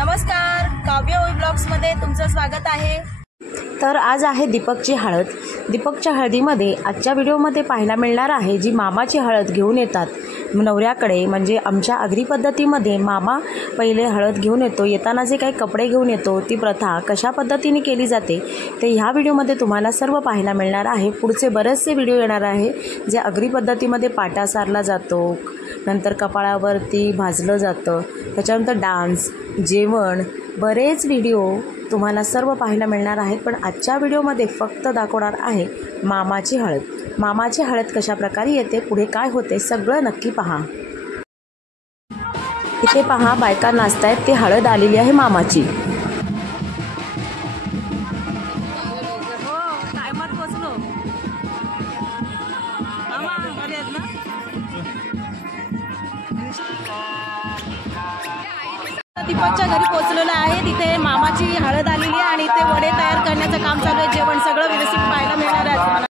नमस्कार, काव्य ओवी ब्लॉग्समध्ये तुमचं स्वागत आहे। तर आज आहे दीपकची हळद। दीपकच्या हळदीमध्ये आजच्या व्हिडिओमध्ये पाहायला मिळणार आहे जी मामाची हळद घेऊन येतात नवऱ्याकडे। म्हणजे आमच्या आगरी पद्धतीमध्ये मामा पहिले हळद घेऊन येतो, येताना जे काही कपडे घेऊन येतो ती प्रथा कशा पद्धतीने केली जाते ते ह्या व्हिडिओमध्ये तुम्हाला सर्व पाहायला मिळणार आहे। पुढचे बरेचसे व्हिडिओ येणार आहे जे आगरी पद्धतीमध्ये पाटा सारला जातो, नंतर कपाळावरती भाजलं जातं, त्याच्यानंतर डान्स, जेवण, बरेच व्हिडिओ तुम्हाला सर्व पाहायला मिळणार आहेत। पण आजच्या व्हिडिओमध्ये फक्त दाखवणार आहे मामाची हळद। मामाची हळद कशा प्रकारे येते, पुढे काय होते सगळं नक्की पहा। इथे पहा बायका नाचतायत, ते हळद आलेली आहे मामाची। दीपकच्या घरी पोहोचलेलो आहे, तिथे मामाची हळद आलेली आहे आणि इथे वडे तयार करण्याचं काम चालू आहे। जेवण सगळं व्यवस्थित पाहायला मिळणार आहे।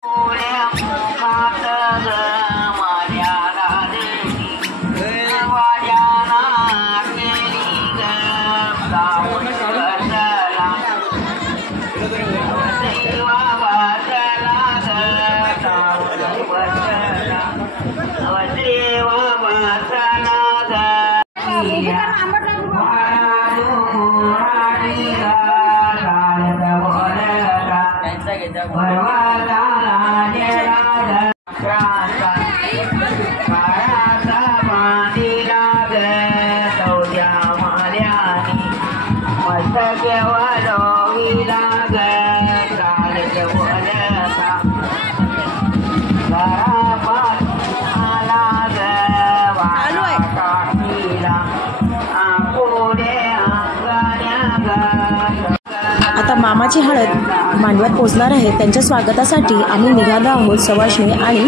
आता मामाची हळद मांडवात पोचणार आहे, त्यांच्या स्वागतासाठी आम्ही निघालो आहोत सवाष्णी आणि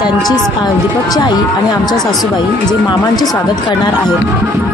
त्यांची दीपकची आई आणि आमच्या सासूबाई जे मामांचे स्वागत करणार आहेत।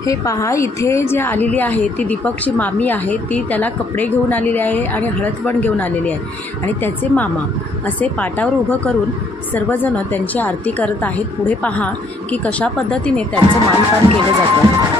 हे पहा, इथे जे आलेली आहे ती दीपकची मामी आहे, ती त्याला कपडे घेऊन आलेली आहे आणि हळद पण घेऊन आलेली आहे आणि त्याचे मामा असे पाटावर उभं करून सर्वजण त्यांची आरती करत आहेत। पुढे पहा की कशा पद्धतीने त्यांचं मानपान केलं जातं।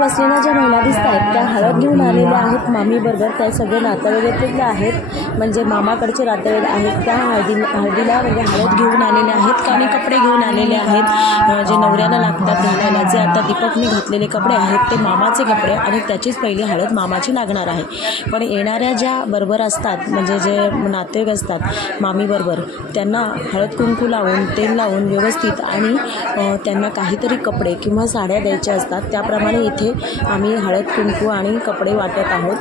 बसलेल्या ज्या महिला दिसत आहेत त्या हळद घेऊन आलेल्या आहेत मामीबरोबर. त्या सगळे नातेवाईक आहेत, म्हणजे मामाकडचे नातेवाईक आहेत. त्या हळदीला म्हणजे हळद घेऊन आलेले आहेत आणि कपडे घेऊन आलेले आहेत जे नवऱ्याला लागतात घालायला. जे आता दीपकने घातलेले कपडे आहेत ते मामाचे कपडे आणि त्याचीच पहिली हळद मामाची लागणार आहे. पण येणाऱ्या ज्या बरोबर असतात म्हणजे जे नातेवाईक असतात मामीबरोबर, त्यांना हळद कुंकू लावून तेल लावून व्यवस्थित आणि त्यांना काहीतरी कपडे किंवा साड्या द्यायच्या असतात. त्याप्रमाणे इथे आम्ही हळद कुंकू आणि कपडे वाटत आहोत.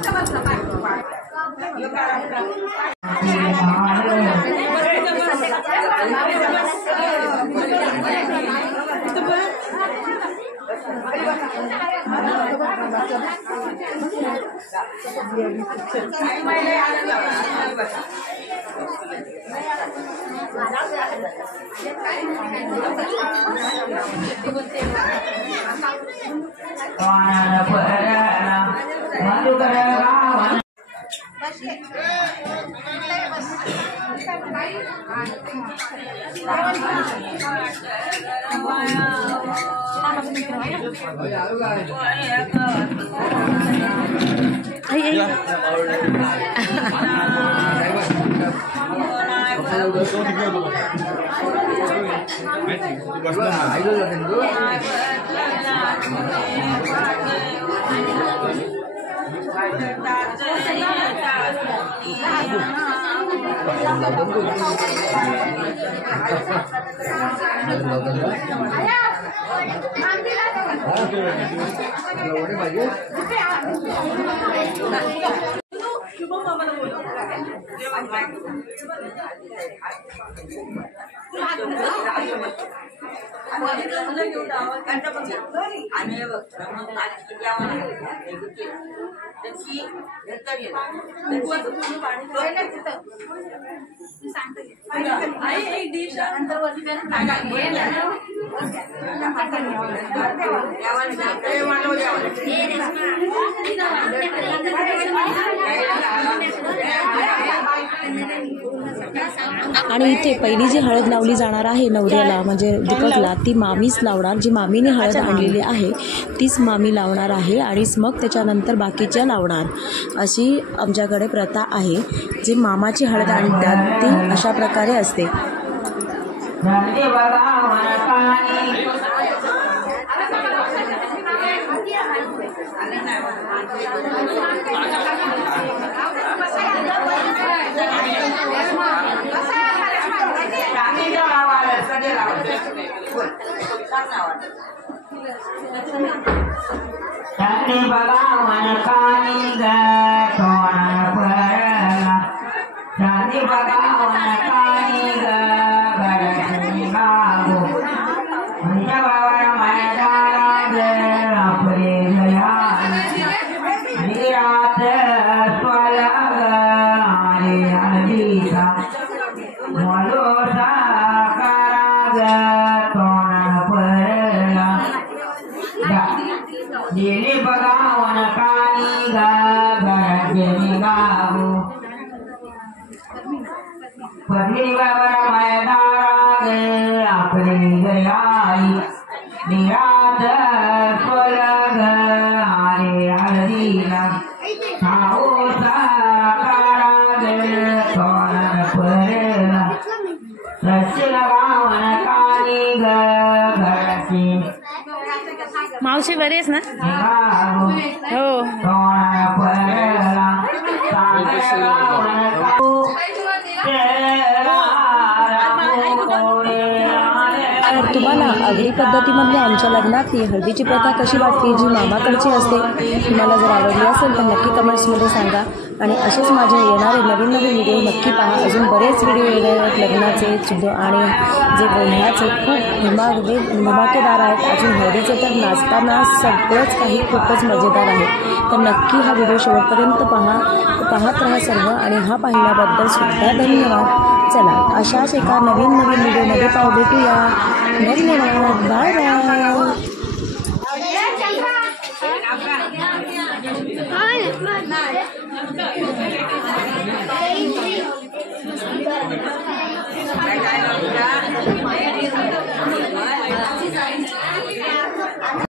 आणि इथे पहिली जी हळद लावली जाणार आहे नवऱ्याला म्हणजे दीपकला, ती मामीच लावणार. जी मामीने हळद आणलेली आहे तीच मामी लावणार आहे आणि मग त्याच्यानंतर बाकीच्या लावणार. अशी आमच्याकडे प्रथा आहे. जी मामाची हळद आणतात ती अशा प्रकारे असते. मावशी बरी आहेस ना? हो. तुम्हाला आगरी पद्धतीमधल्या आमच्या लग्नातली हळदीची प्रथा कशी वाटते, जी मामाकडची असते, तुम्हाला जर आवडली असेल तर नक्की कमेंट्समध्ये सांगा. आणि असेच माझे येणारे नवीन व्हिडिओ नक्की पहा. अजून बरेच व्हिडिओ येणार आहेत लग्नाचे सुद्धा आणि जे गोंधळाचे खूप धमाकेदार आहेत. अजून हळदीचे तर नाचताना सगळंच काही खूपच मजेदार आहे. तर नक्की हा व्हिडिओ शेवटपर्यंत पाहत राहा सर्व. आणि हा पाहिल्याबद्दल सुद्धा धन्यवाद. चला अशाच एका नवीन व्हिडिओमध्ये भेटूया. धन्यवाद. Bye bye.